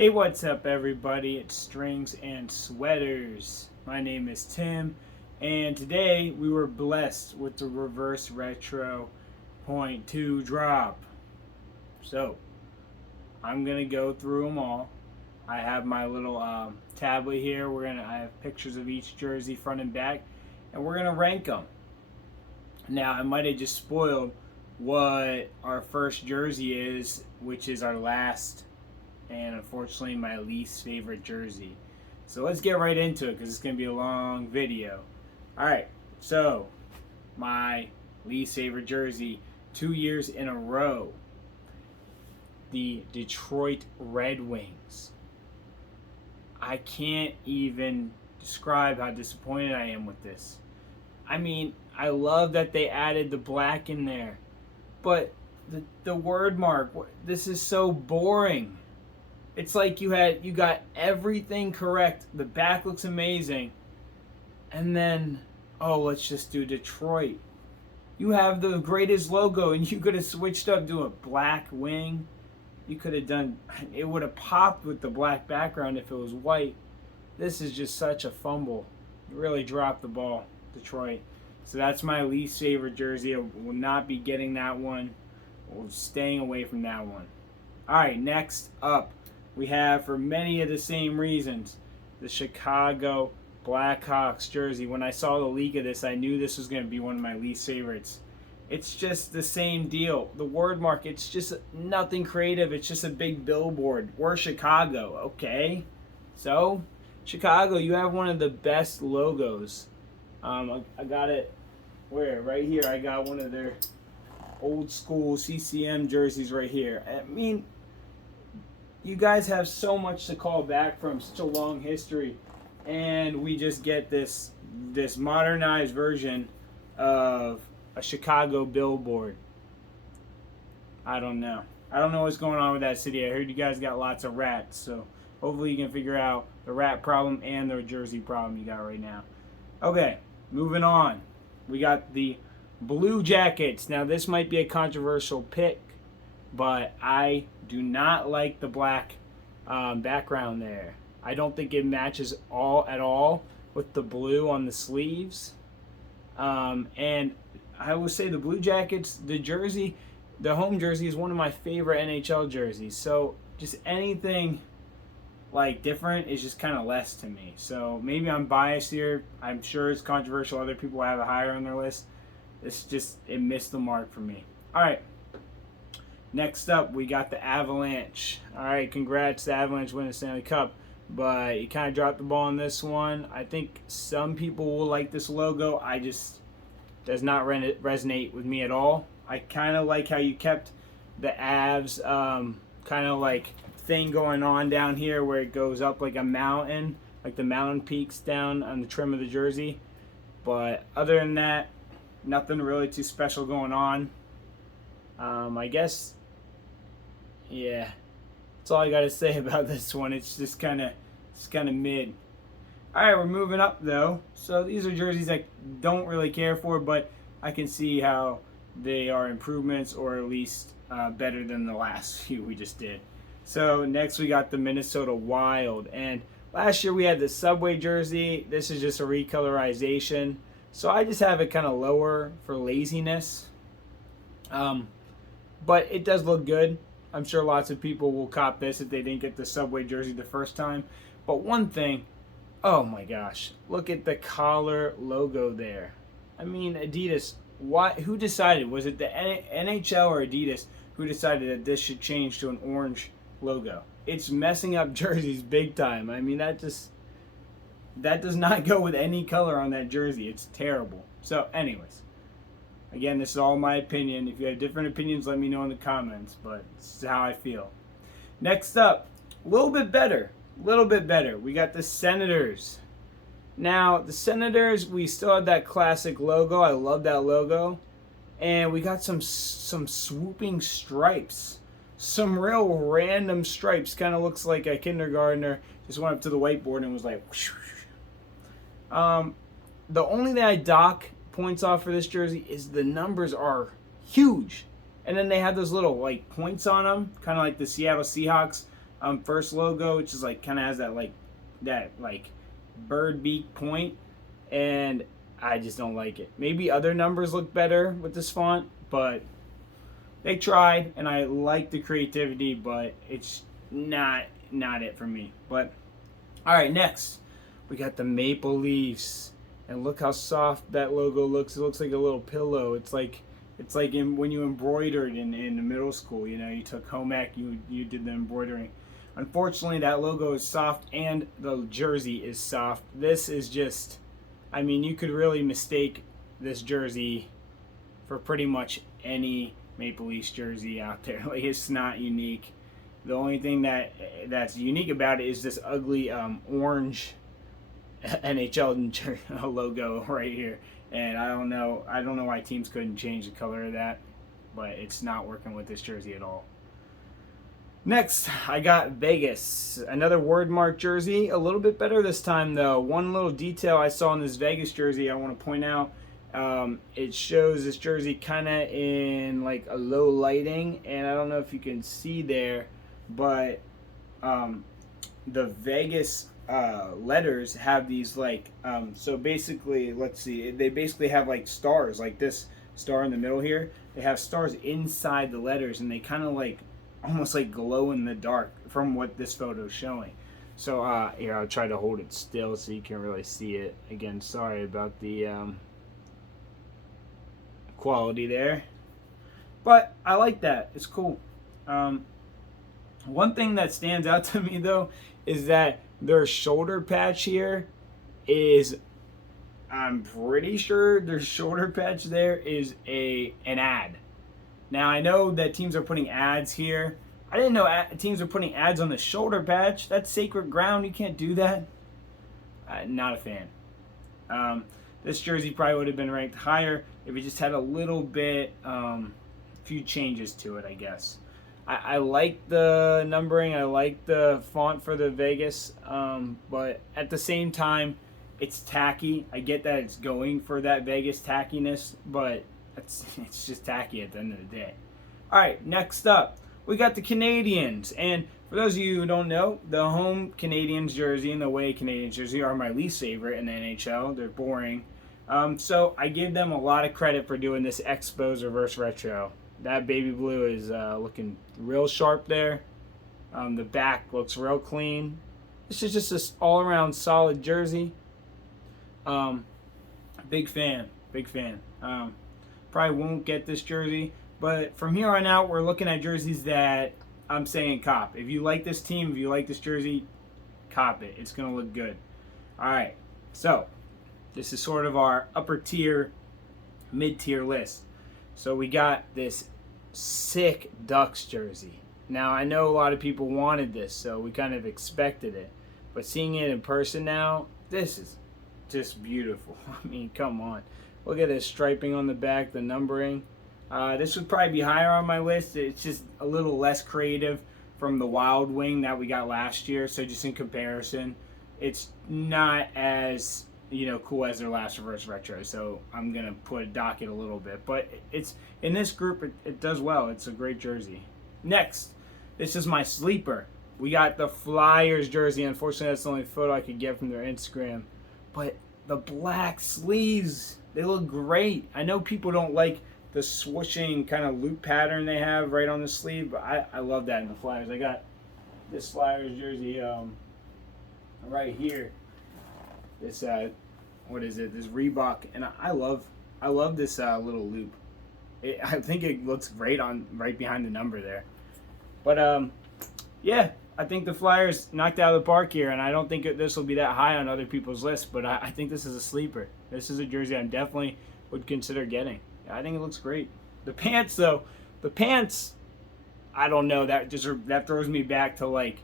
Hey, what's up, everybody? It's Strings and Sweaters. My name is Tim, and today we were blessed with the reverse retro point 2 drop. So, I'm gonna go through them all. I have my little tablet here. I have pictures of each jersey, front and back, and we're gonna rank them. Now, I might have just spoiled what our first jersey is, which is our last and unfortunately my least favorite jersey. So let's get right into it because it's going to be a long video. Alright, so my least favorite jersey 2 years in a row. The Detroit Red Wings. I can't even describe how disappointed I am with this. I mean, I love that they added the black in there, but the word mark, this is so boring. It's like you got everything correct. The back looks amazing. And then, oh, let's just do Detroit. You have the greatest logo and you could have switched up to a black wing. You could have done, it would have popped with the black background if it was white. This is just such a fumble. You really dropped the ball, Detroit. So that's my least favorite jersey. I will not be getting that one. Or staying away from that one. Alright, next up. We have, for many of the same reasons, the Chicago Blackhawks jersey. When I saw the leak of this, I knew this was going to be one of my least favorites. It's just the same deal. The word mark, it's just nothing creative. It's just a big billboard. We're Chicago, okay? So, Chicago, you have one of the best logos. I got it, where? Right here. I got one of their old school CCM jerseys right here. I mean, you guys have so much to call back from, such a long history, and we just get this modernized version of a Chicago billboard. I don't know what's going on with that city. I heard you guys got lots of rats, so hopefully you can figure out the rat problem and the jersey problem you got right now. Okay, moving on. We got the Blue Jackets. Now this might be a controversial pick, but I do not like the black background there. I don't think it matches at all with the blue on the sleeves. And I will say the Blue Jackets, the jersey, the home jersey is one of my favorite NHL jerseys. So just anything like different is just kind of less to me. So maybe I'm biased here. I'm sure it's controversial. Other people have it higher on their list. It missed the mark for me. All right. Next up, we got the Avalanche. All right, congrats to Avalanche winning the Stanley Cup, but you kind of dropped the ball on this one. I think some people will like this logo. Does not resonate with me at all. I kind of like how you kept the Avs kind of like thing going on down here where it goes up like a mountain, like the mountain peaks down on the trim of the jersey. But other than that, nothing really too special going on. I guess, yeah, that's all I got to say about this one. It's just kind of mid. All right, we're moving up though. So these are jerseys I don't really care for, but I can see how they are improvements, or at least better than the last few we just did. So next we got the Minnesota Wild, and last year we had the Subway jersey. This is just a recolorization, so I just have it kind of lower for laziness. But it does look good. I'm sure lots of people will cop this if they didn't get the Subway jersey the first time. But one thing, oh my gosh, look at the collar logo there. I mean, Adidas, who decided? Was it the NHL or Adidas who decided that this should change to an orange logo? It's messing up jerseys big time. I mean, that does not go with any color on that jersey. It's terrible. So anyways, again, this is all my opinion. If you have different opinions, let me know in the comments, but this is how I feel. Next up, a little bit better. We got the Senators. Now, the Senators, we still have that classic logo. I love that logo. And we got some swooping stripes. Some real random stripes. Kind of looks like a kindergartner just went up to the whiteboard and was like, whoosh, whoosh. The only thing I dock points off for this jersey is the numbers are huge, and then they have those little like points on them, kind of like the Seattle Seahawks first logo, which is like kind of has that bird beak point, and I just don't like it. Maybe other numbers look better with this font, but they tried, and I like the creativity, but it's not it for me. But all right, next we got the Maple Leafs, and look how soft that logo looks. It looks like a little pillow. It's like when you embroidered in the middle school. You know, you took home ec, you did the embroidering. Unfortunately, that logo is soft, and the jersey is soft. This is just, I mean, you could really mistake this jersey for pretty much any Maple Leafs jersey out there. Like, it's not unique. The only thing that's unique about it is this ugly orange NHL logo right here. And I don't know why teams couldn't change the color of that, but it's not working with this jersey at all. Next, I got Vegas, another wordmark jersey, a little bit better this time though. One little detail I saw in this Vegas jersey I want to point out. It shows this jersey kind of in like a low lighting, and I don't know if you can see there, but the Vegas letters have these like so basically, let's see, they basically have like stars, like this star in the middle here. They have stars inside the letters, and they kind of like almost like glow in the dark from what this photo is showing. So here, I'll try to hold it still so you can really see it. Again, sorry about the quality there, but I like that. It's cool. One thing that stands out to me though is that their shoulder patch here is, I'm pretty sure their shoulder patch there is an ad. Now, I know that teams are putting ads here. I didn't know teams are putting ads on the shoulder patch. That's sacred ground. You can't do that. Not a fan. This jersey probably would have been ranked higher if it just had a little bit, few changes to it, I guess. I like the numbering. I like the font for the Vegas. But at the same time, it's tacky. I get that it's going for that Vegas tackiness, but it's just tacky at the end of the day. All right, next up, we got the Canadiens. And for those of you who don't know, the home Canadiens jersey and the away Canadiens jersey are my least favorite in the NHL. They're boring. So I give them a lot of credit for doing this Expos reverse retro. That baby blue is looking real sharp there. The back looks real clean. This is just this all-around solid jersey. Big fan. Probably won't get this jersey, but from here on out, we're looking at jerseys that I'm saying cop. If you like this team, if you like this jersey, cop it. It's going to look good. All right, so this is sort of our upper tier, mid-tier list. So we got this sick Ducks jersey. Now, I know a lot of people wanted this, so we kind of expected it. But seeing it in person now, this is just beautiful. I mean, come on. Look at this striping on the back, the numbering. This would probably be higher on my list. It's just a little less creative from the Wild Wing that we got last year. So just in comparison, it's not as cool as their last reverse retro. So I'm gonna dock it a little bit. But it's in this group, it does well. It's a great jersey. Next, this is my sleeper. We got the Flyers jersey. Unfortunately, that's the only photo I could get from their Instagram. But the black sleeves, they look great. I know people don't like the swooshing kind of loop pattern they have right on the sleeve, but I love that in the Flyers. I got this Flyers jersey right here. This what is it? This Reebok, and I love this little loop. I think it looks great on right behind the number there. But yeah, I think the Flyers knocked out of the park here, and I don't think this will be that high on other people's lists, but I think this is a sleeper. This is a jersey I definitely would consider getting. I think it looks great. The pants, though, I don't know, that throws me back to like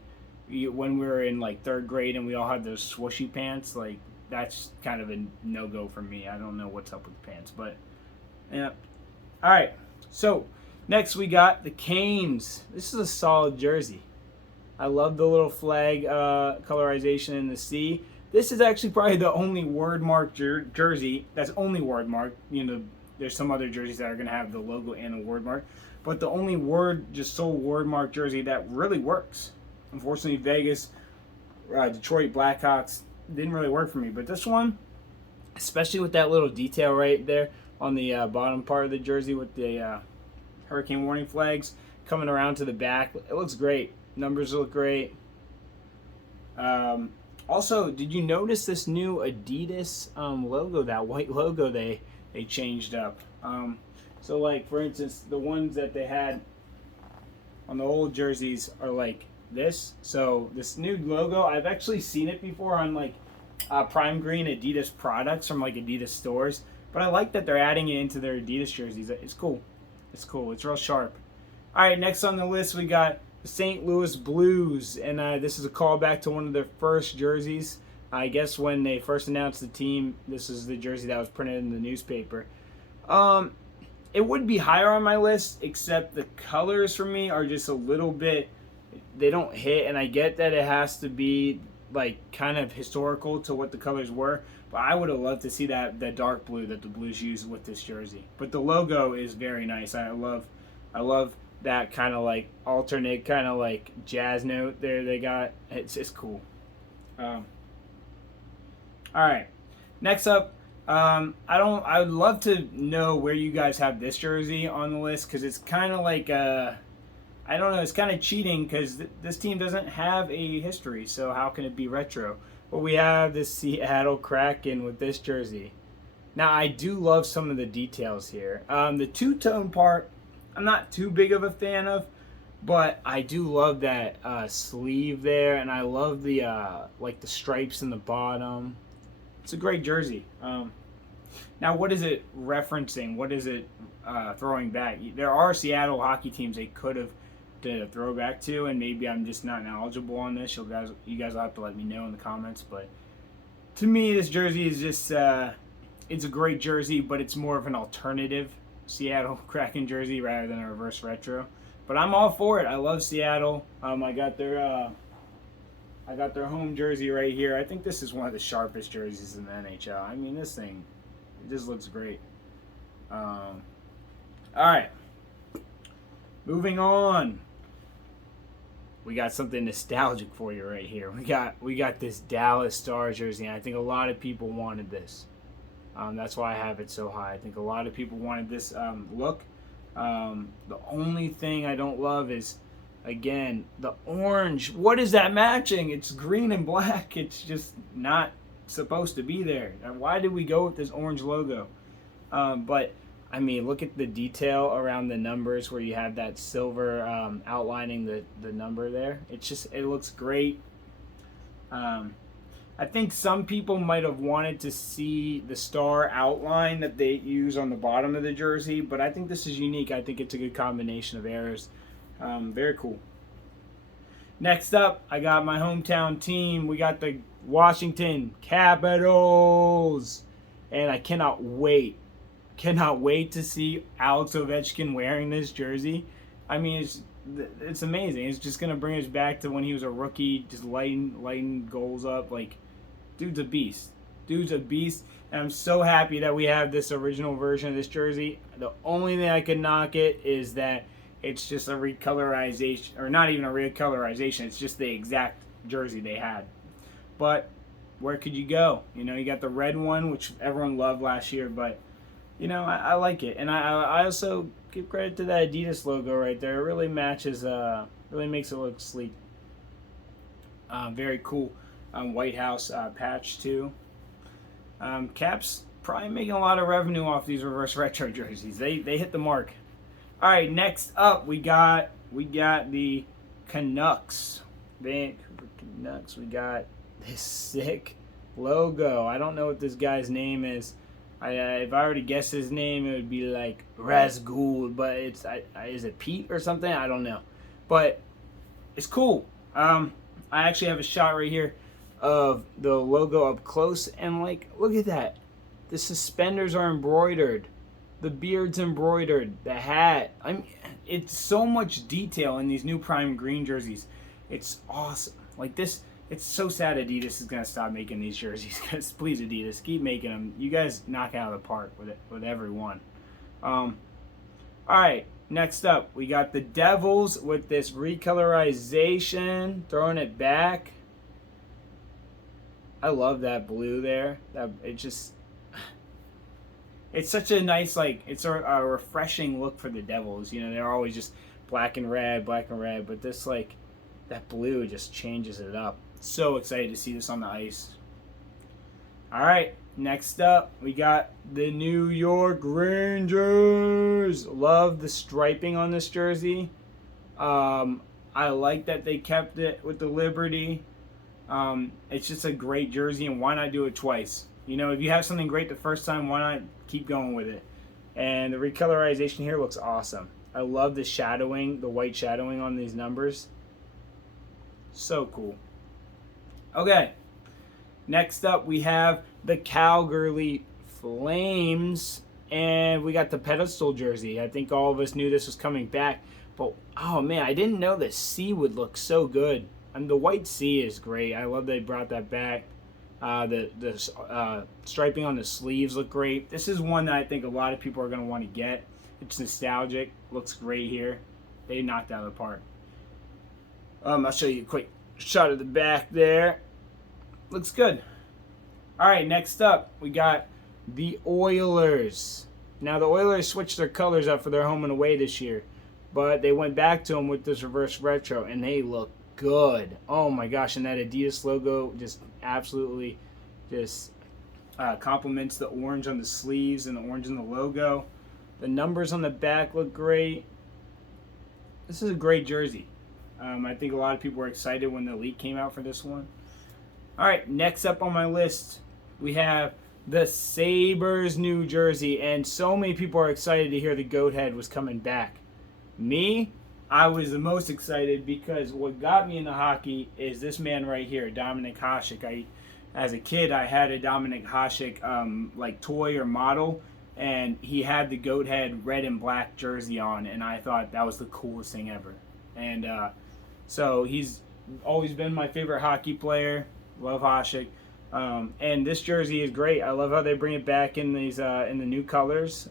when we were in like third grade and we all had those swooshy pants. Like, that's kind of a no-go for me. I don't know what's up with the pants, but yeah. All right, so next we got the Canes. This is a solid jersey. I love the little flag colorization in the C. This is actually probably the only word-marked jersey that's only word-marked. There's some other jerseys that are going to have the logo and a word mark, but the only sole word mark jersey that really works. Unfortunately, Vegas, Detroit Blackhawks didn't really work for me. But this one, especially with that little detail right there on the bottom part of the jersey with the hurricane warning flags coming around to the back, it looks great. Numbers look great. Also, did you notice this new Adidas logo? That white logo they changed up. So, like for instance, the ones that they had on the old jerseys are like this. So this new logo, I've actually seen it before on like Prime Green Adidas products from like Adidas stores. But I like that they're adding it into their Adidas jerseys. It's cool. It's cool. It's real sharp. All right, next on the list we got the St. Louis Blues, and this is a callback to one of their first jerseys. I guess when they first announced the team, this is the jersey that was printed in the newspaper. It would be higher on my list, except the colors for me are just a little bit, they don't hit, and I get that it has to be like kind of historical to what the colors were, but I would have loved to see that dark blue that the Blues used with this jersey. But the logo is very nice. I love that kind of like alternate kind of like jazz note there they got. It's cool. All right, next up, I would love to know where you guys have this jersey on the list, because it's kind of like I don't know, it's kind of cheating because this team doesn't have a history, so how can it be retro? But we have this Seattle Kraken with this jersey. Now, I do love some of the details here. The two-tone part, I'm not too big of a fan of, but I do love that sleeve there, and I love the like the stripes in the bottom. It's a great jersey. Now, what is it referencing? What is it throwing back? There are Seattle hockey teams they could have did a throwback to, and maybe I'm just not knowledgeable on this. You guys will have to let me know in the comments. But to me, this jersey is just it's a great jersey, but it's more of an alternative Seattle Kraken jersey rather than a reverse retro. But I'm all for it. I love Seattle. I got their home jersey right here. I think this is one of the sharpest jerseys in the NHL. I mean, this thing, it just looks great. All right, moving on. We got something nostalgic for you right here. We got this Dallas Stars jersey, and I think a lot of people wanted this. That's why I have it so high. I think a lot of people wanted this look. The only thing I don't love is, again, the orange. What is that matching? It's green and black. It's just not supposed to be there. And why did we go with this orange logo? But I mean, look at the detail around the numbers where you have that silver outlining the number there. It looks great. I think some people might have wanted to see the star outline that they use on the bottom of the jersey, but I think this is unique. I think it's a good combination of errors. Very cool. Next up, I got my hometown team. We got the Washington Capitals, and I cannot wait to see Alex Ovechkin wearing this jersey. I mean, it's amazing. It's just gonna bring us back to when he was a rookie, just lighting goals up. Like, dude's a beast. And I'm so happy that we have this original version of this jersey. The only thing I could knock it is that it's just a recolorization, or not even a recolorization. It's just the exact jersey they had. But where could you go? You know, you got the red one, which everyone loved last year, but you know, I like it. And I also give credit to that Adidas logo right there. It really matches, really makes it look sleek. Very cool. White House patch too. Caps probably making a lot of revenue off these reverse retro jerseys. They hit the mark. All right, next up we got the Canucks. Vancouver Canucks. We got this sick logo. I don't know what this guy's name is. If I were to guess his name, it would be like Razgould, but is it Pete or something? I don't know, but it's cool. I actually have a shot right here of the logo up close, and like, look at that. The suspenders are embroidered, the beard's embroidered, the hat. I mean, it's so much detail in these new prime green jerseys. It's awesome. Like this. It's so sad Adidas is going to stop making these jerseys. Because please, Adidas, keep making them. You guys knock out of the park with every one. All right. Next up, we got the Devils with this recolorization, throwing it back. I love that blue there. It's such a nice, like, it's a refreshing look for the Devils. You know, they're always just black and red, but this, like, that blue just changes it up. So excited to see this on the ice. All right, next up, we got the New York Rangers. Love the striping on this jersey. I like that they kept it with the Liberty. It's just a great jersey, and why not do it twice? You know, if you have something great the first time, why not keep going with it? And the recolorization here looks awesome. I love the shadowing, the white shadowing on these numbers. So cool. Okay, next up we have the Calgary Flames, and we got the pedestal jersey. I think all of us knew this was coming back, but oh man, I didn't know the C would look so good. And the white C is great. I love they brought that back. The striping on the sleeves look great. This is one that I think a lot of people are going to want to get. It's nostalgic. Looks great here. They knocked out of the park. I'll show you a quick shot of the back there. Looks good. All right, next up, we got the Oilers. Now, the Oilers switched their colors up for their home and away this year, but they went back to them with this reverse retro, and they look good. Oh my gosh, and that Adidas logo just absolutely just complements the orange on the sleeves and the orange in the logo. The numbers on the back look great. This is a great jersey. I think a lot of people were excited when the leak came out for this one. All right, next up on my list, we have the Sabres new jersey, and so many people are excited to hear the goat head was coming back. Me, I was the most excited because what got me into hockey is this man right here, Dominik Hasek. As a kid, I had a Dominik Hasek like toy or model, and he had the goat head red and black jersey on, and I thought that was the coolest thing ever. And so he's always been my favorite hockey player. Love Hasek. And this jersey is great. I love how they bring it back in these in the new colors.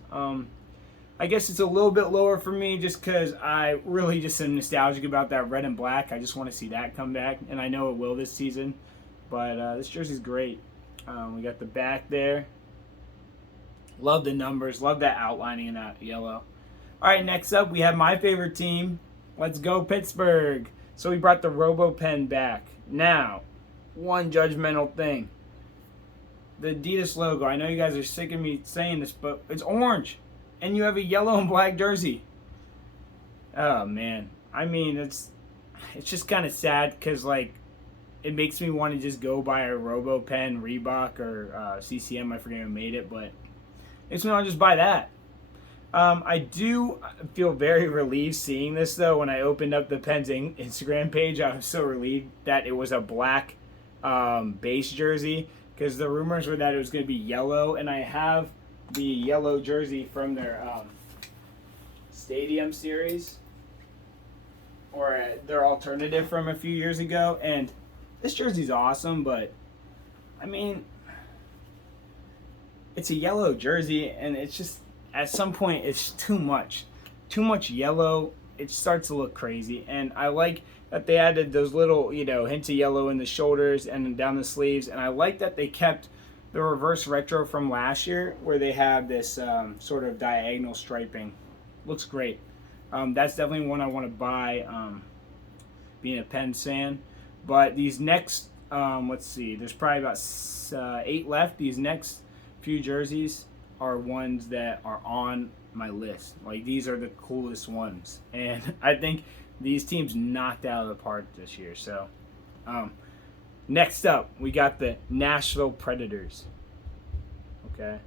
I guess it's a little bit lower for me just because I really just am nostalgic about that red and black. I just want to see that come back, and I know it will this season. But this jersey's great. We got the back there. Love the numbers. Love that outlining in that yellow. All right, next up, we have my favorite team. Let's go Pittsburgh. So we brought the RoboPen back. Now, one judgmental thing. The Adidas logo. I know you guys are sick of me saying this, but it's orange. And you have a yellow and black jersey. Oh, man. I mean, it's just kind of sad because, like, it makes me want to just go buy a RoboPen, Reebok, or CCM. I forget who made it, but it makes me want to just buy that. I do feel very relieved seeing this, though. When I opened up the Pens Instagram page, I was so relieved that it was a black base jersey because the rumors were that it was going to be yellow, and I have the yellow jersey from their Stadium series, or their alternative from a few years ago, and this jersey's awesome, but I mean, it's a yellow jersey, and it's just, at some point, it's too much yellow. It starts to look crazy, and I like that they added those little, hints of yellow in the shoulders and down the sleeves, and I like that they kept the reverse retro from last year, where they have this sort of diagonal striping. Looks great. That's definitely one I want to buy, being a Pens fan. But these next, let's see, there's probably about 8 left. These next few jerseys are ones that are on my list. Like, these are the coolest ones. And I think these teams knocked out of the park this year. So, next up, we got the Nashville Predators. Okay.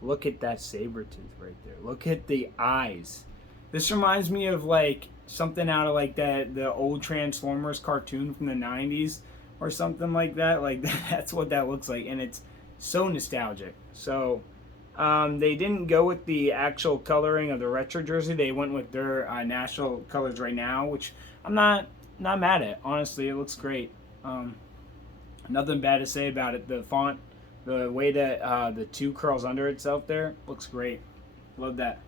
Look at that saber tooth right there. Look at the eyes. This reminds me of, like, something out of, like, the old Transformers cartoon from the 90s or something like that. Like, that's what that looks like. And it's so nostalgic. So, they didn't go with the actual coloring of the retro jersey. They went with their Nashville colors right now, which I'm not mad at. Honestly, it looks great. Nothing bad to say about it. The font, the way that the 2 curls under itself there, looks great. Love that.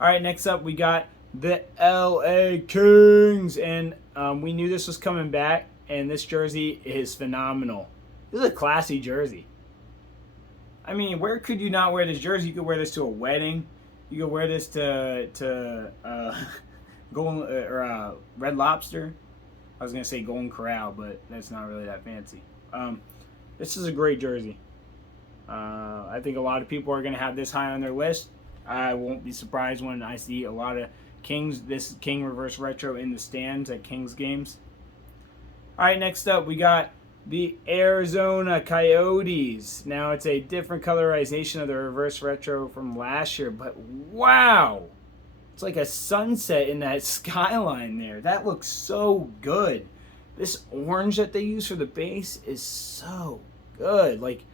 All right, next up we got the LA Kings, and we knew this was coming back, and this jersey is phenomenal. This is a classy jersey. I mean, where could you not wear this jersey? You could wear this to a wedding. You could wear this to Golden or Red Lobster. I was gonna say Golden Corral, but that's not really that fancy. This is a great jersey. I think a lot of people are gonna have this high on their list. I won't be surprised when I see a lot of this King Reverse Retro in the stands at Kings games. All right, next up we got the Arizona Coyotes. Now it's a different colorization of the Reverse Retro from last year, but wow! It's like a sunset in that skyline there. That looks so good. This orange that they use for the base is so good. Like,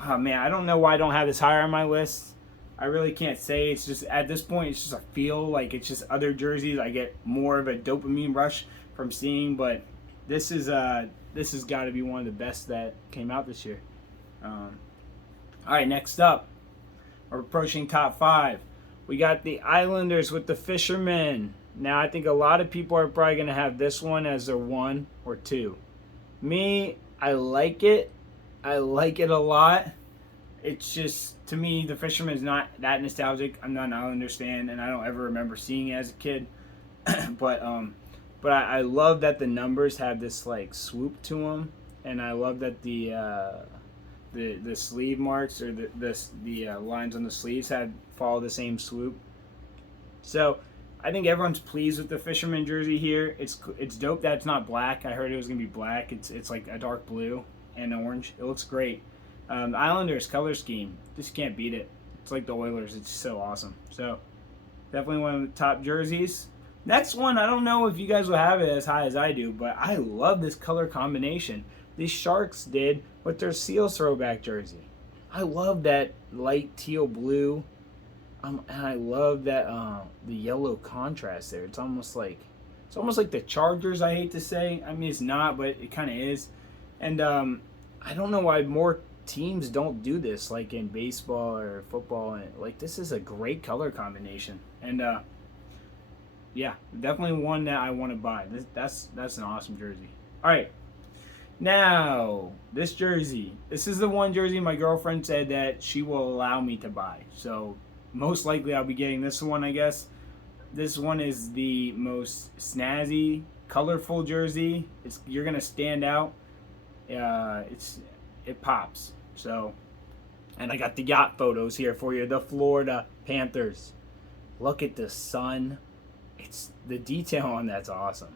oh man, I don't know why I don't have this higher on my list. I really can't say. It's just, at this point, it's just a feel. Like, it's just other jerseys I get more of a dopamine rush from seeing, but this has got to be one of the best that came out this year. All right, next up, we're approaching top 5. We got the Islanders with the Fishermen. Now, I think a lot of people are probably going to have this one as their 1 or 2. Me, I like it. I like it a lot. It's just, to me, the Fisherman is not that nostalgic. I'm not an Islanders fan, and I don't ever remember seeing it as a kid. but I love that the numbers have this like swoop to them, and I love that the sleeve marks or the lines on the sleeves follow the same swoop. So I think everyone's pleased with the Fisherman jersey here. It's dope that it's not black. I heard it was gonna be black. It's like a dark blue and orange. It looks great. The Islanders color scheme, just can't beat it. It's like the Oilers. It's so awesome. So definitely one of the top jerseys. Next one, I don't know if you guys will have it as high as I do, but I love this color combination. The Sharks did with their Seals throwback jersey. I love that light teal blue. And I love that the yellow contrast there. It's almost like the Chargers. I hate to say. I mean, it's not, but it kind of is. And I don't know why more teams don't do this, like in baseball or football. And like, this is a great color combination. And yeah, definitely one that I want to buy. That's an awesome jersey. All right. Now, this jersey. This is the one jersey my girlfriend said that she will allow me to buy. So most likely I'll be getting this one, I guess. This one is the most snazzy, colorful jersey. You're gonna stand out. It pops. So, and I got the yacht photos here for you. The Florida Panthers. Look at the sun. It's the detail on that's awesome.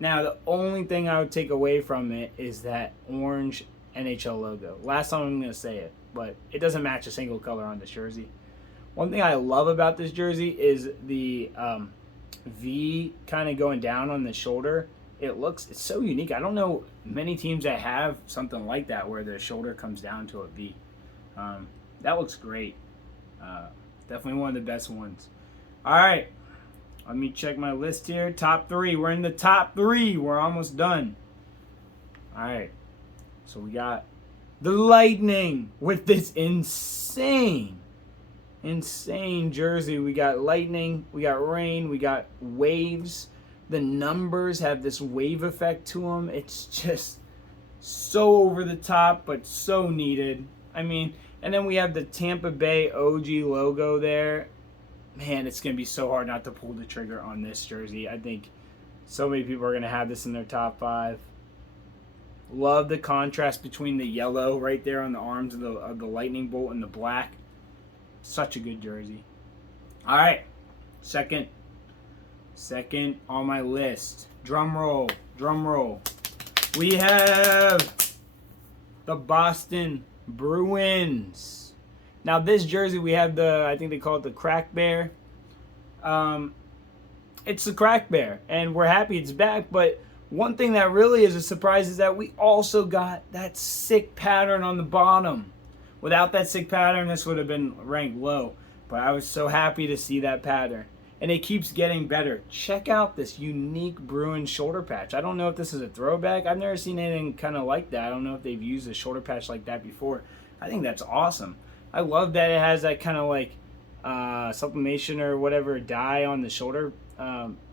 Now, the only thing I would take away from it is that orange NHL logo. Last time I'm going to say it, but it doesn't match a single color on this jersey. One thing I love about this jersey is the V kind of going down on the shoulder. It's so unique. I don't know many teams that have something like that where the shoulder comes down to a V. That looks great. Definitely one of the best ones. All right. Let me check my list here. Top 3. We're in the top 3. We're almost done. All right. So we got the Lightning with this insane jersey. We got lightning. We got rain. We got waves. The numbers have this wave effect to them. It's just so over the top, but so needed. I mean, and then we have the Tampa Bay OG logo there. Man, it's going to be so hard not to pull the trigger on this jersey. I think so many people are going to have this in their top 5. Love the contrast between the yellow right there on the arms of the lightning bolt and the black. Such a good jersey. All right, second on my list. Drum roll. We have the Boston Bruins. Now this jersey, we have I think they call it the Crack Bear. It's the Crack Bear, and we're happy it's back, but one thing that really is a surprise is that we also got that sick pattern on the bottom. Without that sick pattern, this would have been ranked low, but I was so happy to see that pattern. And it keeps getting better. Check out this unique Bruins shoulder patch. I don't know if this is a throwback. I've never seen anything kind of like that. I don't know if they've used a shoulder patch like that before. I think that's awesome. I love that it has that kind of like sublimation or whatever dye on the shoulder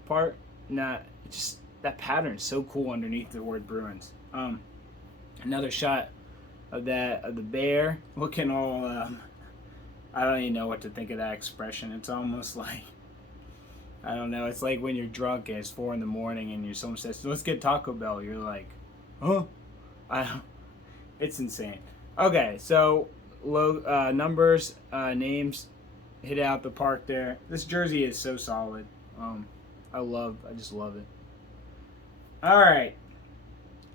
part. Nah, just that pattern is so cool underneath the word Bruins. Another shot of the bear looking all. I don't even know what to think of that expression. It's almost like, I don't know. It's like when you're drunk and it's 4 in the morning and someone says, "Let's get Taco Bell." You're like, "Huh?" It's insane. Okay, so numbers, names, hit out the park there. This jersey is so solid. I just love it. All right,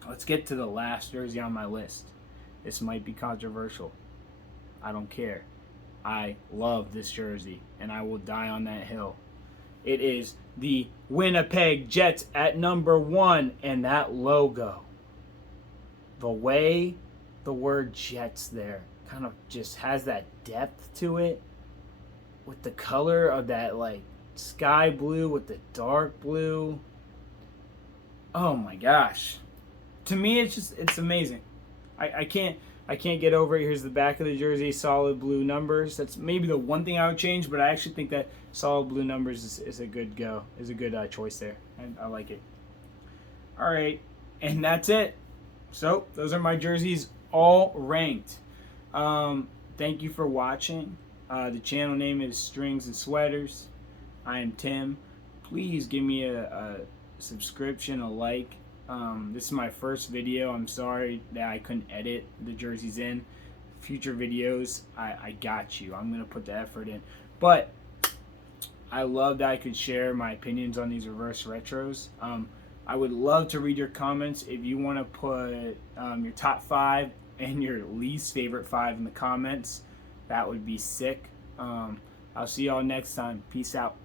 let's get to the last jersey on my list. This might be controversial. I don't care. I love this jersey, and I will die on that hill. It is the Winnipeg Jets at number 1, and that logo. The way the word Jets there kind of just has that depth to it, with the color of that like sky blue with the dark blue. Oh my gosh. To me, it's amazing. I can't get over it. Here's the back of the jersey, solid blue numbers. That's maybe the one thing I would change, but I actually think that solid blue numbers is a good choice there. I like it. All right, and that's it. So those are my jerseys, all ranked. Thank you for watching. The channel name is Strings and Sweaters. I am Tim. Please give me a subscription, a like. This is my first video. I'm sorry that I couldn't edit the jerseys in. Future videos, I got you. I'm going to put the effort in. But I love that I could share my opinions on these reverse retros. I would love to read your comments. If you want to put your top 5 and your least favorite 5 in the comments, that would be sick. I'll see y'all next time. Peace out.